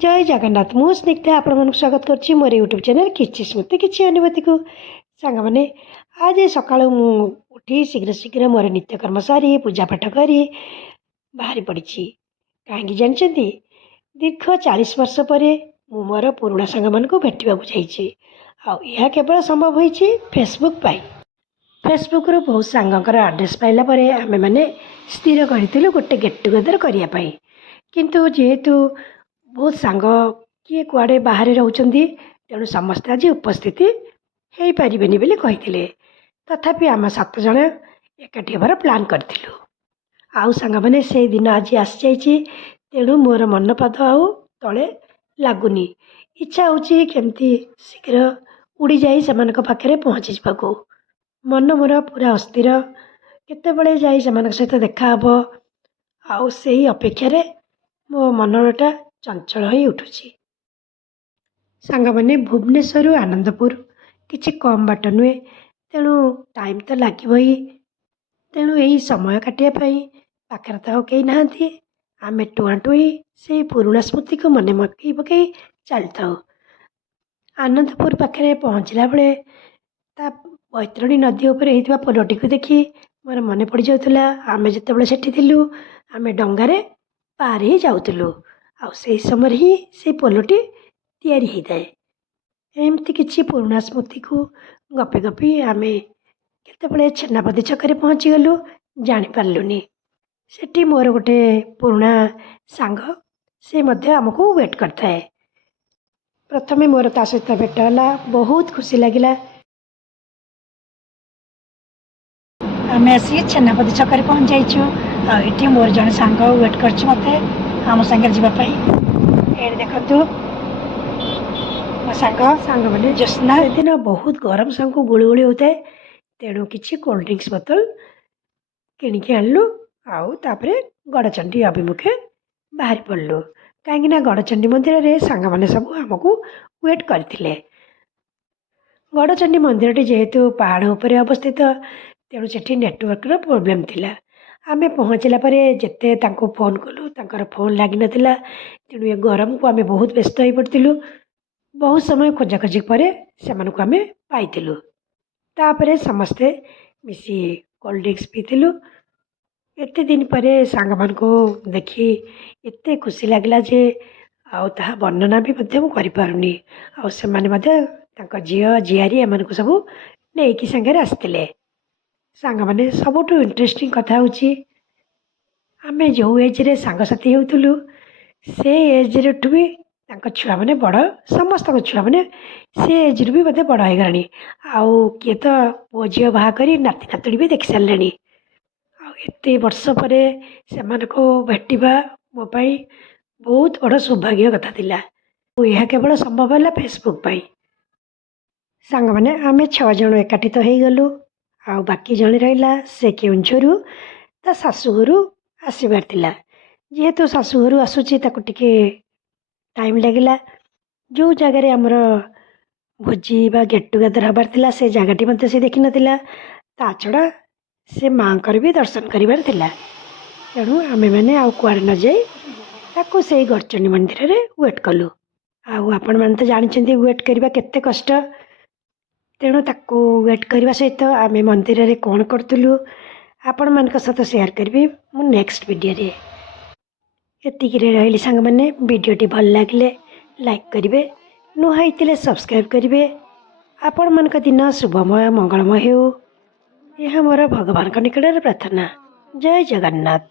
जय जगन्नाथ मु स्निग्धा आपण स्वागत करुच्ची मोर यूट्यूब चैनल किसी स्मृति किसी अनुभूति को सांग मैंने आज सकाल उठी शीघ्र शीघ्र मोर नित्यकर्म सारी पूजा पाठ करी बाहरी पड़ी कहीं जानते दीर्घ 40 वर्ष पर मु मोर पुराणा सांग मान भेटा जाइए केवल संभव होती फेसबुक पाई फेसबुक रू बहुत सांगर आड्रेस पाइला आमे मैंने स्थिर करूँ गोटे गेट टुगेदर करने किंतु जेहेतु बहुत सांग किए कुआड़े बाहर रोचंती तेणु समस्ते आज उपस्थिति हो पारे बोली कही तथापि आम 7 जन एकाठी हबार प्लान करूँ आउ सांग मैंने से दिन आज आसी जाइए तेणु मोर मन पाद आउ तले लगुनि इच्छा होची केमती शीघ्र उड़ी जाई सेमानक पाखरे पहुँची जावाको मन मोर पूरा अस्थिर केतेबेले जाई सेमानक सहित देखा हबो आउ सेही अपेक्षा मो मनटा चंचल हो उठुची सांग मैंने भुवनेश्वर आनंदपुर किसी कम बाट नुहे तेणु टाइम तो लगे ही तेणु यही समय काटापी पाखे तो कहीं नहांती आमे टुआ टुई से पुराणा स्मृति को मन मकई पकई चली था आनंदपुर पाखे पहुँचला बेले बैतरणी नदी उपर पोलटी को देखी मोर मन पड़ जाऊला आमे जिते सेठी थिलु आमे डंगारे पार ही जाऊलु आउ से समय ही से पोलटी तैयारी होता है एमती किसी पुराणा स्मृति को गपी गपी आमे केतेबेले छेनापदी छकरे पहुँची गलु जापारूनी सेठी मोर गोटे पुराणा सांग से मध्य आमको वेट करता है प्रथमे मोर ता सहित भेट है बहुत खुशी लगिला आमे आसी छेनापदी छकरे पहुँच जाइए मोर जन सांग वेट कर मत आम सांगे जावाई ये देखु मो सांग मैंने जोस्ना दिन बहुत गरम सांग गुड़गुड़ी होता है तेणु किसी कोल्ड ड्रिंक्स बोतल किणिकी आनलु आउे गड़चंडी अभिमुखे बाहरी पड़लु कहीं गड़चंडी मंदिर में सांग मैंने सब आमको वेट करते गड़चंडी मंदिर जेहेतु पहाड़ उपर अवस्थित तेणु से नेटवर्क प्रोब्लेम थिला आमे पहुँचला जिते फोन कलु तांकर फोन लगी नाला तेणु ये गरम को आमे बहुत व्यस्त हो पड़ू बहुत समय खोजाखोजी पर से आमे पाइलु तापर समस्ते मिसी कोल्ड ड्रिंक्स पीलु एते दिन पर सांग मान को देखी एते खुशी लगला जे आ वर्णना भी करें आ झील झीआरी एम सब नहीं सांगे आसते सांग मैंने सबुठ इंटरेस्टिंग कथा आमे जो एज रे सांगसाथी होतुलु से एज रे भी छुआ मैंने बड़ समस्त छुआ मैंने से एज रू भी मत बड़ हो गलानी आउ किए तो पु झील बाहा कर नाती नातुणी भी देखी सारे आत वर्ष पर से भेटा मोपाई बहुत बड़ सौभाग्य कथा थिला यह केवल संभव है फेसबुक पाई सांग मैंने आमे 6 जन एकाठी तो हो गलु आ बाकी जन रहा से केउंझरू ता शाशुघर आसबार थिला जेहेतु शाशुघर आसूची टे टाइम लगिला जो जगार आमर भोजी बा गेट टुगेदर हबार थिला से जगटी मत से देखी नाला ता छड़ा से माँ भी दर्शन करिबार थिला तेणु आमे मैंने आउ कुआड़े न जाई ताको से गड़चंडी मंदिर रे वेट कलु आपण मैंने तो जानते वेट करवा केते कष्ट तेणु ताको वेट करने सहित आम मंदिर रे कौन करूँ आपण मान सहित सेयार करी मु नेक्स्ट वीडियो रे एतिक रही सांग मैंने वीडियोटी भल लगे लाइक करेंगे नुआ होते सब्सक्राइब करेंगे आपण मान दिन शुभमय मंगलमय हो यह मोर भगवान निकट प्रार्थना जय जगन्नाथ।